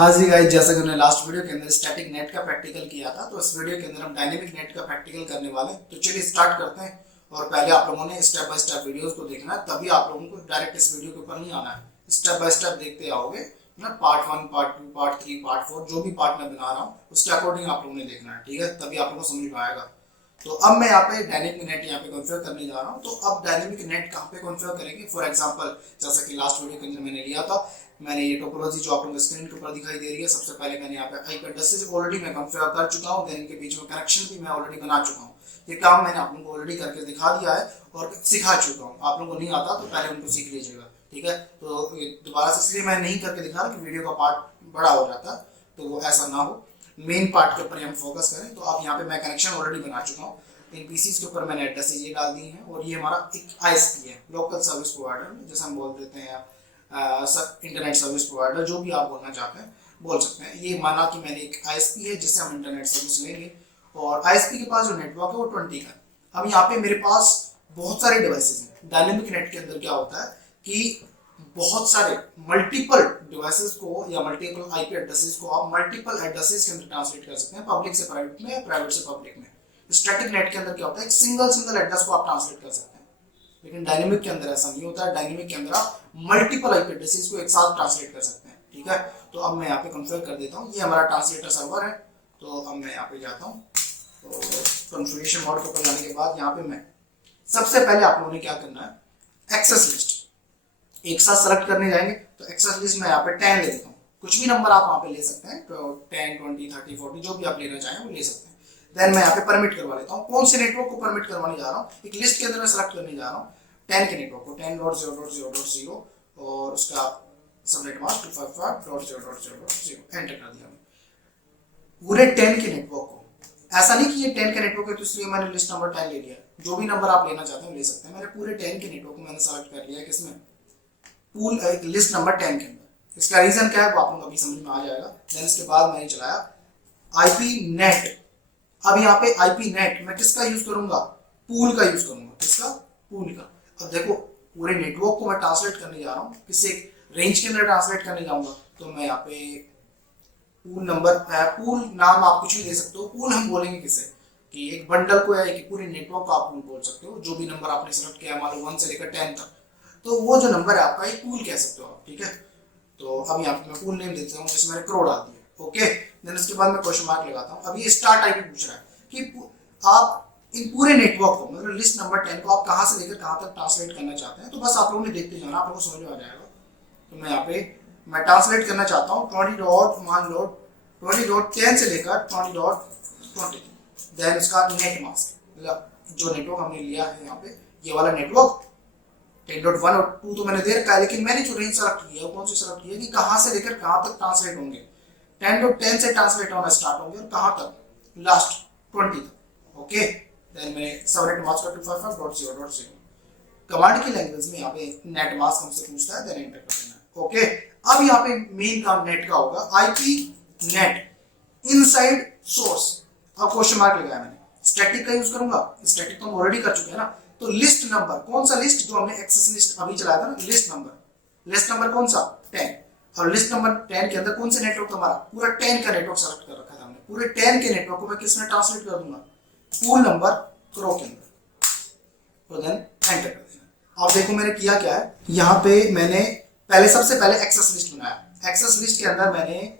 हाँ जी गाइस, जैसा कि हमने लास्ट वीडियो के अंदर स्टैटिक नेट का प्रैक्टिकल किया था, तो इस वीडियो के अंदर हम डायनेमिक नेट का प्रैक्टिकल करने वाले हैं। तो चलिए स्टार्ट करते हैं। और पहले आप लोगों ने स्टेप बाय स्टेप वीडियोस को देखना है, तभी आप लोगों को डायरेक्ट इस वीडियो के ऊपर नहीं आना है। स्टेप बाय स्टेप देखते आओगे ना, पार्ट 1, पार्ट 2, पार्ट 3, पार्ट 4, जो भी पार्ट मैं बना रहा हूँ उसके अकॉर्डिंग आप लोगों ने देखना है, ठीक है? तभी आप लोगों को समझ में आएगा। तो अब मैं यहाँ पे डायनेमिक नेट यहाँ पे कॉन्फ़िगर करने जा रहा हूँ। तो अब डायनेमिक नेट कहाँ पे कॉन्फ़िगर करेंगे? फॉर एग्जांपल, जैसा कि लास्ट वीडियो के अंदर मैंने लिया था, मैंने ये टोपोलॉजी जो आप लोगों को स्क्रीन के ऊपर दिखाई दे रही है, सबसे पहले मैंने यहाँ पे आईपी एड्रेसेस ऑलरेडी मैं कॉन्फ़िगर कर चुका हूँ, देन इनके बीच में कनेक्शन भी मैं ऑलरेडी बना चुका हूँ। ये काम मैंने आप लोगों को ऑलरेडी करके दिखा दिया है और सिखा चुका हूँ। आप लोगों को नहीं आता तो पहले उनको सीख लीजिएगा, ठीक है? तो दोबारा से इसलिए मैं नहीं करके दिखा रहा कि वीडियो का पार्ट बड़ा हो जाता, तो वो ऐसा ना हो, मेन पार्ट के ऊपर हम फोकस करें। तो अब यहाँ पे मैं कनेक्शन ऑलरेडी बना चुका हूँ। इन पीसीज के ऊपर मैंने एड्रेसेस ये डाल दिए हैं और ये हमारा एक आईएसपी है, लोकल सर्विस प्रोवाइडर, जैसे हम बोल देते हैं इंटरनेट सर्विस प्रोवाइडर, जो भी आप बोलना चाहते हैं बोल सकते हैं। ये माना कि मैंने एक आईएसपी है जिससे हम इंटरनेट सर्विस लेंगे और आईएसपी के पास जो नेटवर्क है वो 20 का। अब यहाँ पे मेरे पास बहुत सारे डिवाइसेस हैं। डायनेमिक नेट के अंदर क्या होता है कि बहुत सारे मल्टीपल डिवाइसेस को या मल्टीपल आईपी एड्रेसेस को आप मल्टीपल एड्रेसेस के अंदर ट्रांसलेट कर सकते हैं, पब्लिक से प्राइवेट में, प्राइवेट से पब्लिक में। स्टैटिक नेट के अंदर क्या होता है, एक सिंगल एड्रेस को आप ट्रांसलेट कर सकते हैं, लेकिन डायनेमिक के अंदर ऐसा नहीं होता है। डायनेमिक के अंदर आप मल्टीपल आईपी एड्रेसेस को एक साथ ट्रांसलेट कर सकते हैं, ठीक है? तो अब मैं यहाँ पे कॉन्फ़िगर कर देता हूँ। ये हमारा ट्रांसलेटर सर्वर है। तो अब मैं यहाँ पे जाता हूँ, तो कॉन्फ़िगरेशन मोड के ऊपर जाने के बाद यहाँ पे मैं सबसे पहले आप लोगों ने क्या करना है, एक्सेस लिस्ट एक साथ सेलेक्ट करने जाएंगे। तो एक्सेस लिस्ट में यहाँ पे 10 ले लेता हूँ। कुछ भी नंबर आप वहाँ पे ले सकते हैं, तो 10, 20, 30, 40 जो भी आप लेना चाहें वो ले सकते हैं। देन मैं यहाँ पे परमिट करवा लेता हूँ। कौन से नेटवर्क को परमिट करवाने जा रहा हूँ, एक लिस्ट के अंदर मैं सेलेक्ट करने जा रहा हूँ 10 के नेटवर्क को, 10.0.0.0 और उसका सबनेट मास्क 255.0.0.0 एंटर कर दिया। पूरे 10 के नेटवर्क को, ऐसा नहीं कि ये 10 का नेटवर्क है तो इसलिए मैंने लिस्ट नंबर 10 ले लिया। जो भी नंबर आप लेना चाहते हैं ले सकते हैं। मैंने पूरे 10 के नेटवर्क को मैंने सेलेक्ट कर लिया, किसमें, पूल लिस्ट नंबर 10 के अंदर। इसका रीजन क्या है वो आप लोगों को अभी समझ में आ जाएगा। देन इसके बाद मैंने चलाया आईपी नेट। अब यहाँ पे आईपी नेट मैं किसका यूज करूंगा, पूल का यूज करूंगा। किसका, पूल का। अब देखो पूरे नेटवर्क को मैं ट्रांसलेट करने जा रहा हूँ, किससे, रेंज के अंदर ट्रांसलेट करने जाऊंगा। तो मैं यहाँ पे पूल नंबर, पूल नाम आप कुछ भी दे सकते हो। पूल हम बोलेंगे किसे, कि एक बंडल को या एक पूरे नेटवर्क को आप पूल बोल सकते हो। जो भी नंबर आपने सेलेक्ट किया, मान लो 1 से लेकर 10 तक, तो वो जो नंबर है आपका एक पूल कह सकते हो आप, ठीक है? तो अब यहाँ पे मैं पूल नेम देता हूँ, जिसमें मैंने करोड़ डाल दिया, ओके। देन इसके बाद मैं क्वेश्चन मार्क लगाता हूँ। अब ये स्टार्ट आईपी पूछ रहा है कि आप इन पूरे नेटवर्क को, मतलब लिस्ट नंबर 10 को आप कहाँ से लेकर कहाँ तक ट्रांसलेट करना चाहते हैं। तो बस आप लोगों ने देखते जाना, आप लोगों को समझ में आ जाएगा। तो मैं यहाँ पे मैं ट्रांसलेट करना चाहता हूँ 20.10 से लेकर 20.20। देन इसका नेट मास्क, मतलब जो नेटवर्क हमने लिया है यहाँ पे, ये वाला नेटवर्क 10.1 और 2 तो मैंने दे रखा है, लेकिन मैंने जो रेंज सेलेक्ट किया है वो कौन सी सेलेक्ट किया है कि कहाँ से लेकर कहाँ तक ट्रांसलेट होंगे। 10.10 से ट्रांसलेट होना स्टार्ट होंगे और कहाँ तक, लास्ट 20 तक, ओके। देन मैंने सबनेट मास्क का 255.0.0 कमांड की लैंग्वेज में यहाँ पे नेट मास्क हमसे पूछता है, देन एंटर कर देना है, ओके। अब यहाँ पे मेन काम नेट का होगा, आईपी नेट इनसाइड सोर्स। अब क्वेश्चन मार्क लगाया मैंने, स्टैटिक का यूज करूंगा, स्टैटिक तो हम ऑलरेडी कर चुके हैं ना। तो लिस्ट नंबर, कौन सा लिस्ट, जो हमने एक्सेस लिस्ट अभी चलाया था ना, लिस्ट नंबर कौन सा, 10। और लिस्ट नंबर 10 के अंदर कौन से नेटवर्क, हमारा पूरा 10 का नेटवर्क सेलेक्ट कर रखा था हमने। पूरे 10 के नेटवर्क को मैं किसमें ट्रांसलेट कर दूंगा, पूल नंबर क्रो के अंदर। तो देन एंटर कर देना। अब देखो मैंने किया क्या है, यहाँ पे मैंने सबसे पहले एक्सेस लिस्ट बनाया। एक्सेस लिस्ट के अंदर मैंने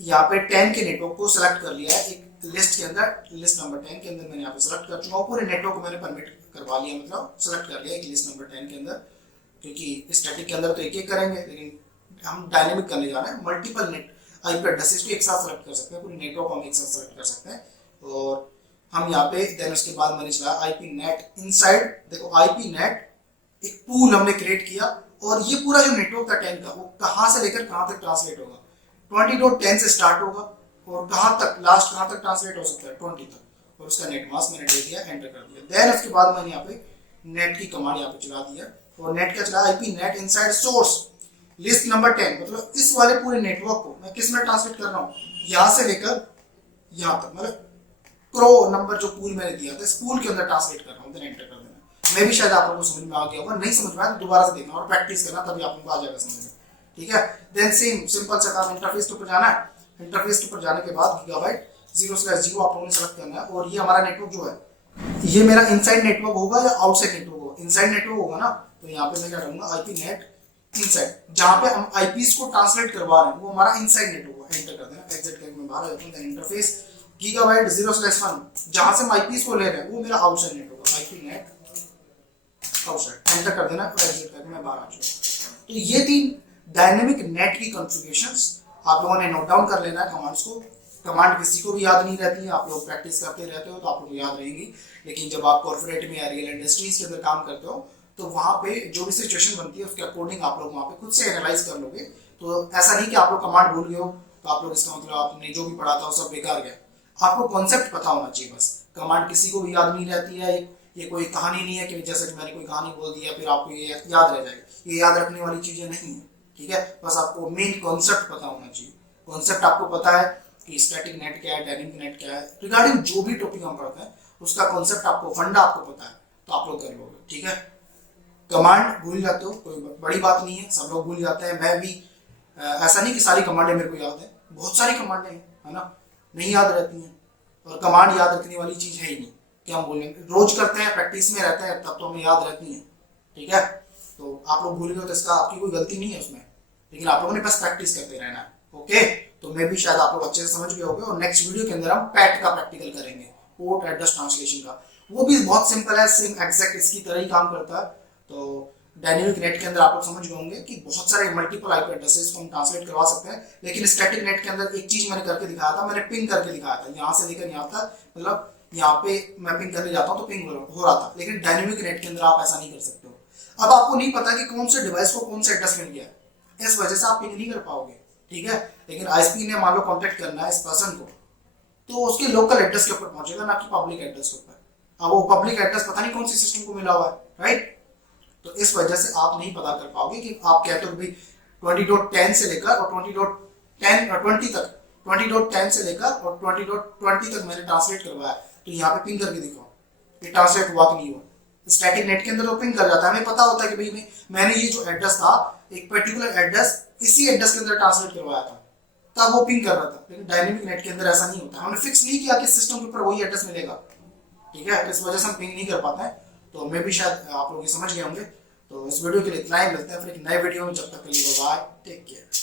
यहाँ पे 10 के नेटवर्क को सिलेक्ट कर लिया है। एक लिस्ट के अंदर, लिस्ट नंबर 10 के अंदर मैंने यहाँ पे सिलेक्ट कर चुका हूँ। पूरे नेटवर्क को मैंने परमिट करवा लिया, मतलब सेलेक्ट कर लिया एक लिस्ट नंबर 10 के अंदर। क्योंकि स्टैटिक के अंदर तो एक करेंगे, लेकिन हम डायनेमिक करने जा रहे हैं। मल्टीपल नेट आईपी एड्रेसेस को एक साथ सेलेक्ट कर सकते हैं, पूरे नेटवर्क को हम एक साथ सेलेक्ट कर सकते हैं। और हम यहाँ पे देन उसके बाद मैंने चलाया आईपी नेट इनसाइड। देखो आईपी नेट एक पूल हमने क्रिएट किया और ये पूरा जो नेटवर्क था 10 का, वो कहाँ से लेकर कहाँ तक ट्रांसलेट होगा, 20.10 से स्टार्ट होगा और कहाँ तक, लास्ट कहाँ तक ट्रांसलेट हो सकता है, 20 तक। और उसका नेट मास्क मैंने दे दिया, एंटर कर दिया। देन उसके बाद मैंने यहाँ पे नेट की कमांड यहाँ पे चला दिया और नेट का चला IP net inside source list number 10। मतलब इस वाले पूरे नेटवर्क को मैं किस में ट्रांसलेट कर रहा हूँ, यहाँ से लेकर यहाँ तक, मतलब क्रो नंबर जो पूल मैंने दिया था इस पूल के अंदर ट्रांसलेट कर रहा हूँ। देन एंटर कर देना। मैं भी शायद आप लोगों को समझ में आ गया होगा, नहीं समझ में आया तो दोबारा से देखना और प्रैक्टिस करना, तभी आप लोगों को आ जाएगा समझ में। ठीक है। देन सेम सिंपल सा काम, इंटरफेस के ऊपर जाना है। इंटरफेस के ऊपर जाने के बाद गीगाबाइट 0/0 आप लोगों ने सेलेक्ट करना है। और ये हमारा नेटवर्क जो है ये मेरा इनसाइड नेटवर्क होगा या आउटसाइड नेटवर्क होगा? इनसाइड नेटवर्क होगा ना, तो यहाँ पे मैं क्या करूंगा, आईपी नेट इनसाइड, जहां पे हम आईपीस को ट्रांसलेट करवा रहे हैं वो हमारा इनसाइड नेटवर्क होगा। एंटर कर देना, एग्जिट करके मैं बाहर आ जाता हूं। इंटरफेस गीगाबाइट 0/1, जहां से हम आईपीस को ले रहे हैं वो मेरा आउटसाइड नेटवर्क होगा, आईपी नेट आउटसाइड। एंटर कर देना और एग्जिट करके मैं बाहर आ जाऊंगा। तो ये थी डायनेमिक नेट की कॉन्फ़िगरेशंस। आप लोगों ने नोट डाउन कर लेना है कमांड्स को। कमांड किसी को भी याद नहीं रहती है, आप लोग प्रैक्टिस करते रहते हो तो आप लोग को याद रहेंगी। लेकिन जब आप कॉर्पोरेट में या रियल इंडस्ट्रीज के अंदर काम करते हो तो वहाँ पे जो भी सिचुएशन बनती है उसके अकॉर्डिंग आप लोग वहाँ पे खुद से एनालाइज कर लोगे। तो ऐसा नहीं कि आप लोग कमांड भूल गए हो तो आप लोग इसका मतलब आपने जो भी पढ़ा था वो सब बेकार गया। आपको कॉन्सेप्ट पता होना चाहिए बस। कमांड किसी को भी याद नहीं रहती है, ये कोई कहानी नहीं है कि जैसे कि मैंने कोई कहानी बोल दी या फिर आपको ये याद रह जाएगी। ये याद रखने वाली चीजें नहीं है, ठीक है। बस आपको मेन कॉन्सेप्ट पता होना चाहिए। कॉन्सेप्ट आपको पता है कि स्टैटिक नेट क्या है, डायनेमिक नेट क्या है, रिगार्डिंग जो भी टॉपिक हम पढ़ते हैं उसका कॉन्सेप्ट आपको, फंडा आपको पता है तो आप लोग कर लोगे, ठीक है। कमांड भूल जाते हो कोई बड़ी बात नहीं है, सब लोग भूल जाते हैं, मैं भी। ऐसा नहीं कि सारी कमांडें मेरे को याद है, बहुत सारी कमांडें हैं, है ना, नहीं याद रहती हैं। और कमांड याद रखने वाली चीज है ही नहीं, क्या हम बोलेंगे, रोज करते हैं, प्रैक्टिस में रहते हैं तब तो हमें याद रहती है, ठीक है। तो आप लोग भूल गए तो इसका आपकी कोई गलती नहीं है उसमें, लेकिन आप लोगों ने बस प्रैक्टिस करते रहना है, ओके। तो मैं भी शायद आप लोग अच्छे से समझ गए होंगे। और नेक्स्ट वीडियो के अंदर हम पैट का प्रैक्टिकल करेंगे, पोर्ट एड्रेस ट्रांसलेशन का। वो भी बहुत सिंपल है, सेम एग्जैक्ट इसकी तरह ही काम करता है। तो डायनेमिक नेट के अंदर आप लोग समझ गए होंगे कि बहुत सारे मल्टीपल आईपी एड्रेसेस को हम ट्रांसलेट करवा सकते हैं। लेकिन स्टैटिक नेट के अंदर एक चीज मैंने करके दिखाया था, मैंने पिंग करके दिखाया था, यहाँ से लेकर यहाँ तक, मतलब यहाँ पे मैं पिंग करने जाता हूँ तो पिंग हो रहा था। लेकिन डायनेमिक नेट के अंदर आप ऐसा नहीं कर सकते हो। अब आपको नहीं पता कि कौन से डिवाइस को कौन सा एड्रेस मिल गया, इस वजह से आप पिंग नहीं कर पाओगे, ठीक है। लेकिन आईएसपी ने मान लो कॉन्टेक्ट करना है इस पर्सन को, तो उसके लोकल एड्रेस के ऊपर पहुंचेगा, ना कि पब्लिक एड्रेस के ऊपर। अब वो पब्लिक एड्रेस पता नहीं कौन सी सिस्टम को मिला हुआ है, राइट। तो इस वजह से आप नहीं पता कर पाओगे कि आप कहते हो भाई 20.10 से लेकर और 20.10 तक, 20.10 से लेकर और 20.20 तक मैंने ट्रांसलेट करवाया, तो यहाँ पे पिंग करके दिखाओ ये ट्रांसलेट हुआ कि नहीं हुआ। स्टैटिक नेट के अंदर तो पिंग कर जाता है, हमें पता होता है कि भाई मैंने ये जो एड्रेस था, एक पर्टिकुलर एड्रेस इसी एड्रेस के अंदर ट्रांसलेट करवाया था, तब वो पिंग कर रहा था। लेकिन डायनेमिक नेट के अंदर ऐसा नहीं होता, हमने फिक्स नहीं किया कि सिस्टम के ऊपर वही एड्रेस मिलेगा, ठीक है। इस वजह से हम पिंग नहीं कर पाते हैं। तो मैं भी शायद आप लोग ये समझ गए होंगे। तो इस वीडियो के लिए इतना ही, मिलते हैं फिर एक नए वीडियो में, जब तक के लिए बाय, टेक केयर।